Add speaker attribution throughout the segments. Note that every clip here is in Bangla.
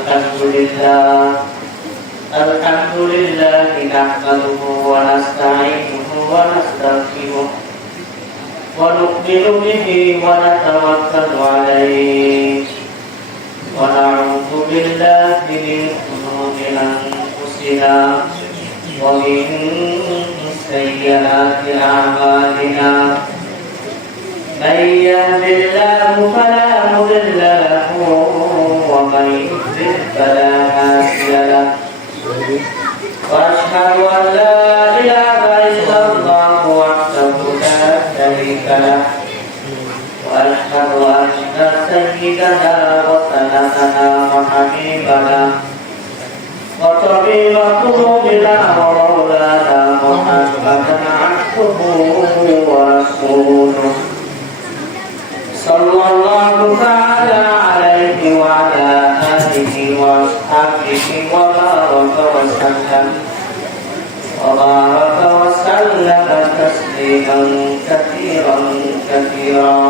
Speaker 1: الحمد لله الحمد لله نحمده ونستعينه ونستغفره ونؤمن به ونتوكل عليه ونعوذ بالله من شرور انفسنا ومن سيئات اعمالنا من يهد وطبيب قلوبنا ومولانا محمدا عبده ورسوله صلى الله تعالى عليه وعلى آله وأصحابه وبارك وسلم وبارك وسلم تسليما كثيرا كثيرا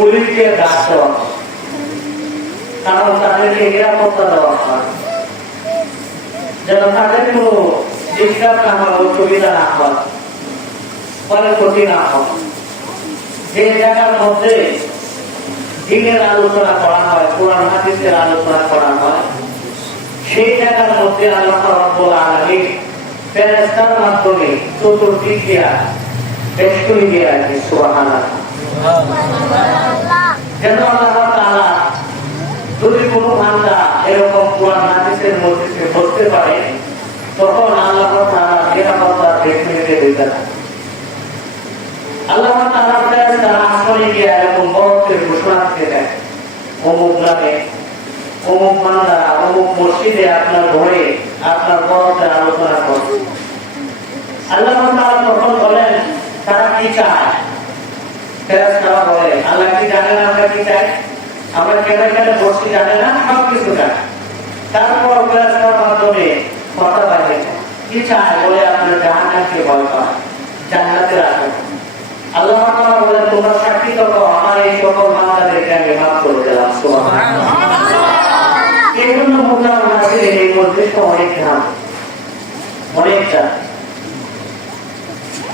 Speaker 1: পুলিশকে ডাক দেওয়া হয়। কারণ তাদেরকে নিরাপত্তা দেওয়া হয় যেন তাদের কোনো ডিস্টার্ব না হয় অসুবিধা না হয় ফলে ক্ষতি না হয় যে জায়গার মধ্যে দিনের আলোচনা করা হয়, কোরআন হাদিসের আলোচনা করা হয়, সেই জায়গার মধ্যে আল্লাহ রাব্বুল আলামিন ফেরেশতার মাধ্যমে চতুর্দিক দিয়া রাখে যেন আল্লাহ যদি এরকম পারে, তখন আল্লাহ নিরাপত্তা বেষ্টনীতে দিতে আল্লাহ ফেরেশতারা আসলে গিয়ে এরকম বড় করে ঘোষণা দিতে দেয় অমুক গ্রামে, অমুক অমুক মসজিদে আপনার ঘরে আপনার বড়তে আলোচনা করছে। আল্লাহ তাআলা তারা ফেরেশতারা বলে, আল্লাহ কি জানেন আমরা কি চাই? আমরা কেন কেন বসছি, জানে না, সব কিছু জানে। তারপর ফেরেশতার মাধ্যমে কথা বাইরে কি চায় বলে আপনার জাহান্নামকে ভয় পায়? জান্নাতের আশা আল্লাহ তাআলা বলেন, তোমরা সাক্ষী থাকো আমার এই সকল বান্দাদেরকে আমি মাফ করে দিলাম, সুবহানাল্লাহ। এই জন্য মোকাম আছে এই মধ্যে অনেক নাম অনেকটা।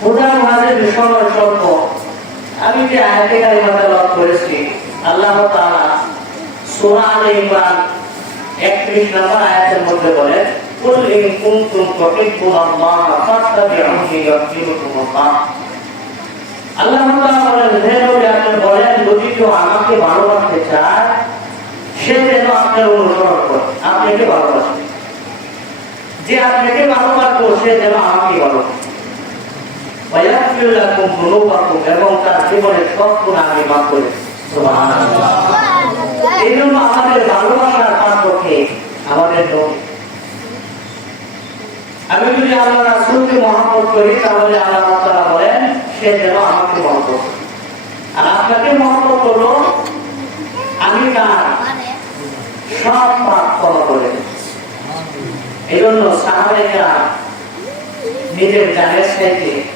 Speaker 1: মোকাম মাঝে ভীষণ স্বল্প আয়াতে কারিমাটা লাভ করেছি। আল্লাহ তাআলা সূরা আলে ইমরান 31 নম্বর আয়াতের মধ্যে বলেন, কুল ইন কুনতুম তুহিব্বুনাল্লাহ ফাত্তাবিউনি ইউহিব্বুকুমুল্লাহ আল্লাহ তাআলা বলেন, হে নবী, আপনি বলেন, যদি কেউ আমাকে ভালোবাসতে চায়, সে যেন আপনার করে। আপনাকে ভালোবাসে যে আপনাকে ভালোবাসবো সে যেন আমাকে ভালোবাসে। এবং তার জীবনের আমি যদি আল্লাহ রাসূলকে মহব্বত করি তাহলে আল্লাহ তাআলা বলেন সে যেন আমাকে করে। আর আপনাকে মহব্বত করল আমি তার সব পাপ ক্ষমা করে এই জন্য সাহাবাহিকা নিজের জানের চাইতে নি-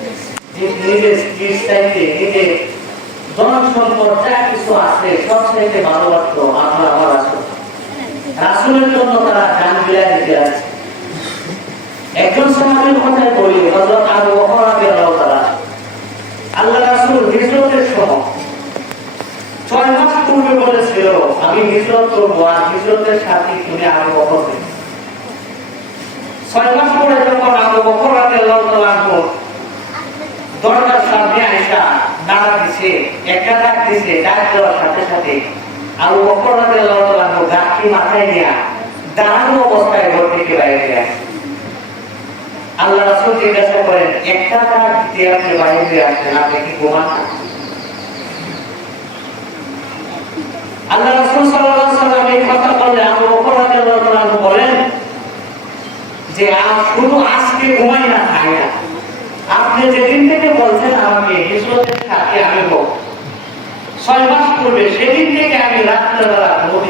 Speaker 1: ছয় মাস পূর্বে আমি হিজরত করব সাথে তুমি আবু বকর ছয় মাস পরে যখন আবু বকর রাদিয়াল্লাহু সামনে আইসা দিছে, একটা ডাক দিছে, ডাক দেওয়ার সাথে সাথে রাদিয়াল্লাহু গাছটি মাথায় দাঁড়ানো অবস্থায় ঘর থেকে বাইরে আসে আল্লাহ রাসূল জিজ্ঞাসা করেন, একটা ডাক দিয়ে আপনি বাইরে আসেন আপনি কি ঘুমান? আল্লাহ রাসূল সাল্লাল্লাহু আলাইহি ওয়াসাল্লাম এই কথা আবু বকর রাদিয়াল্লাহু তাআলা আনহু বলেন যে আজ শুধু আজকে ঘুমাই না খাই না আপনি যেদিন থেকে বলছেন আমাকে হিজরতের সাথে আমি হোক ছয় মাস পূর্বে সেদিন থেকে আমি রাত্রেবেলা কোনোদিন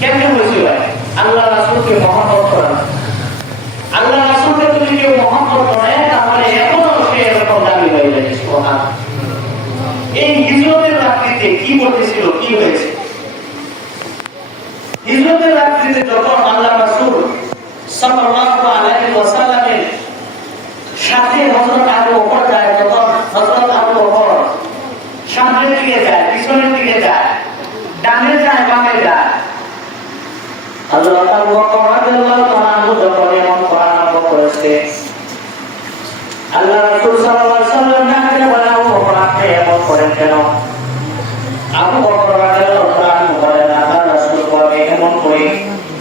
Speaker 1: কেমনে হয়েছিল আল্লাহ রাসুলকে মহব্বত করা। আল্লাহ রাসুলকে যদি কেউ মহব্বত করে, তাহলে এখনও সে এরকম দাবি হয়ে যায় এই হিজরতের রাত্রিতে কি বলতেছিল কি হয়েছে হিজরতের রাত্রিতে যখন আল্লাহ রাসূল সাল্লাল্লাহু আলাইহি ওয়াসাল্লামের সাথে হযরত আবু বকর যায় তখন হযরত আবু বকর সামনের দিকে যায় পিছনের দিকে যায় ডানে যায় বামে যায় হযরত আবু বকর রাদিয়াল্লাহু তাআলা যখন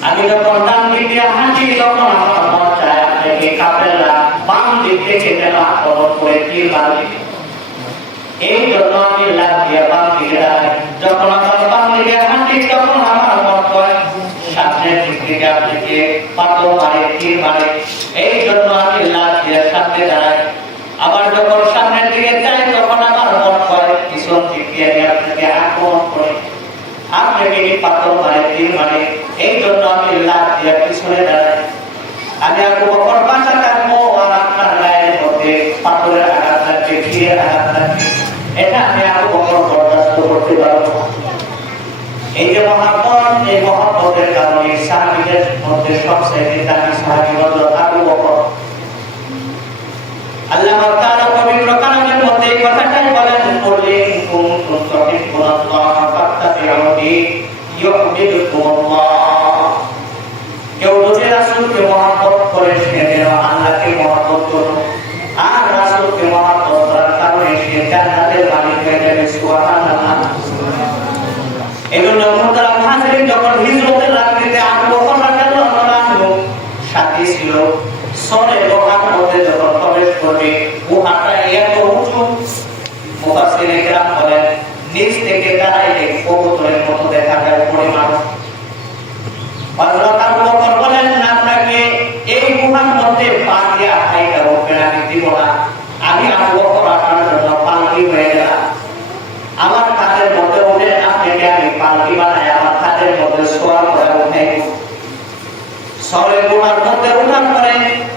Speaker 1: আমি যখন ডান দিকে হাঁটি, তখন আমার মন চায় আপনাকে মারে এই জন্য আমি লাভ দিয়ে যখন আমার বাম দিকে হাঁটি তখন আমার মন করে সামনের থেকে আপনাকে পাথর মারে, তীর মারে। এই জন্য আমি লাভ দিয়ে সামনে দাঁড়াই। আবার যখন সামনের দিকে যাই, তখন আমার মন করে পিছন দিক দিয়ে আমি আপনাকে আক্রমণ করি। আপনাকে পাথর মারে, তীর মারে। এই জন্য আমি লাভ দিয়ে পিছনে দাঁড়াই। আমি আবু বকর বাঁচা কাটবো, আর আপনার গায়ের মধ্যে পাথরের আঘাত লাগছে তীরের আঘাত লাগছে এটা আমি আবু বকর বরদাস্ত করতে পারব এই যে মহাপদ, এই মহাপদের কারণে সাহাবিদের মধ্যে সবচেয়ে দামি সাহাবি হলো আবু বকর আল্লাহ তাআলা পবিত্র কালামের মধ্যে এই কথাটাই বলেন বলে কুনতুম তুহিব্বুনাল্লাহ ফাত্তাবিউনি ইউহিব্বুকুমুল্লাহ কেউ যদি রাসূলকে মহব্বত করে সে যেন আল্লাহকে মহব্বত করুন আর রাসূলকে মহব্বত করার কারণে সে জান্নাতের মালিক হয়ে যাবে সুবহানাল্লাহ এজন্য মুহতারাম হাজিরিন যখন হিজরতের রাত্রিতে আবু বকর রাদিয়াল্লাহু আনহু সাথী ছিল সরে লোহার মধ্যে যখন প্রবেশ করবে গুহাটা এত উঁচু মুফাসসির একরাম বলেন, নিচ থেকে দাঁড়াইলে কবুতরের মতো দেখা যায় পরিমাণ। হযরত আবু বকর বলেন আপনাকে এই গুহার মধ্যে পা দিয়ে হাইটা উঠবেন আমি দিব না। আমি আবু বকর আপনার জন্য পালকি হয়ে গেলাম। আমার কাঁধের মধ্যে উঠে আপনাকে আমি পালকি বানাই, আমার কাঁধের মধ্যে সোয়ার করে উঠাই সরে গুহার মধ্যে উঠার পরে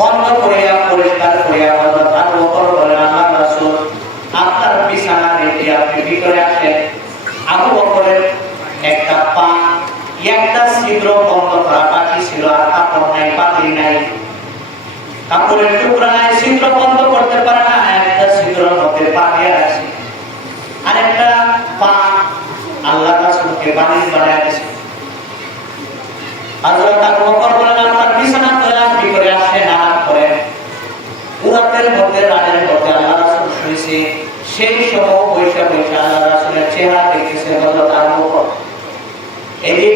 Speaker 1: বন্ধ করিয়া পরিষ্কার করিয়া হযরত আবু বকর আবু বকরের একটা পা, একটা ছিদ্র বন্ধ করা বাকি ছিল, আর নাই পাতলি নাই। কাপড়ের টুকরা নাই, ছিদ্র বন্ধ করতে পারে না একটা ছিদ্রের মধ্যে পা দিয়ে আছে আরেকটা পা আল্লাহ রাসূলকে বানিয়ে বানিয়ে দিয়েছে হযরত আবু বকর বলেন আপনার বিছানা করে আপনি করে আসেন আরাম করেন উরাতের মধ্যে রাতের মধ্যে আল্লাহ রাসূল শুয়েছে সেই সময় বৈশা বৈশা আল্লাহ রাসূলের চেহারা দেখতেছে হযরত আবু বকর এদিক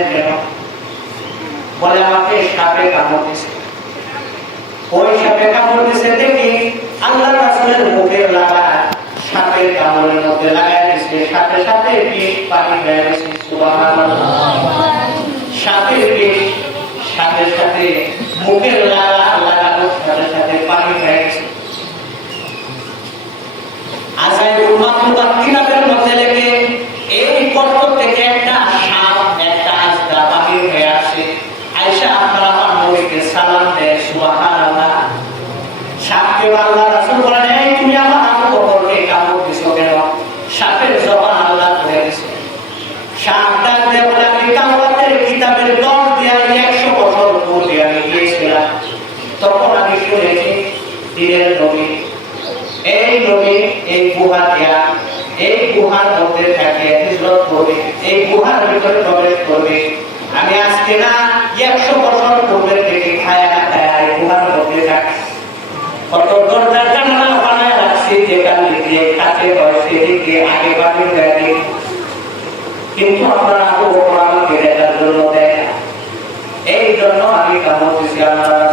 Speaker 1: বলে আমাকে সাপে ওই সাপে কামড় দেখি আল্লাহ রাসুলের লাগা সাপের কামড়ের মধ্যে লাগাই দিছে সাথে সাথে বিষ পানি সাপের বিষ সাথে সাথে মুখের লাগা লাগানোর সাথে সাথে পানি হয়ে গেছে আসাইবুল মাহমুদা কিতাবের মধ্যে লেখে এই গর্ত থেকে একটা সাপ একটা আজদা বাহির হয়ে আসে আয়েশা আপনারা আমার নবীকে সালাম দেয় সুবহানাল্লাহ সাপকে আল্লাহ রাসূল বলেন এই তুমি আমার আবু বকরকে কামড় দিছো কেন সাপের জবান আল্লাহ করে দিছে সাপ ডাক দিয়ে বলে আমি তাওরাতের কিতাবের দশ দিয়া একশো বছর পূর্বে আমি গিয়েছিলাম তখন আমি শুনেছি দিনের নবী এই নবী এই গুহা দিয়া এই গুহার মধ্যে থাকে হিজরত করবে এই গুহার ভিতরে প্রবেশ করবে। আমি আজকে না একশো বছর পূর্বে থেকে খায়া খায়া এই গুহার মধ্যে থাকি। কত দরজা জানালা বানায় রাখছি, যেখান থেকে কাছে হয় সেদিকে আগে বাড়ি দেয় কিন্তু আপনারা আমাকে দেখার জন্য দেয় এই জন্য আমি কামড় দিছি আল্লাহ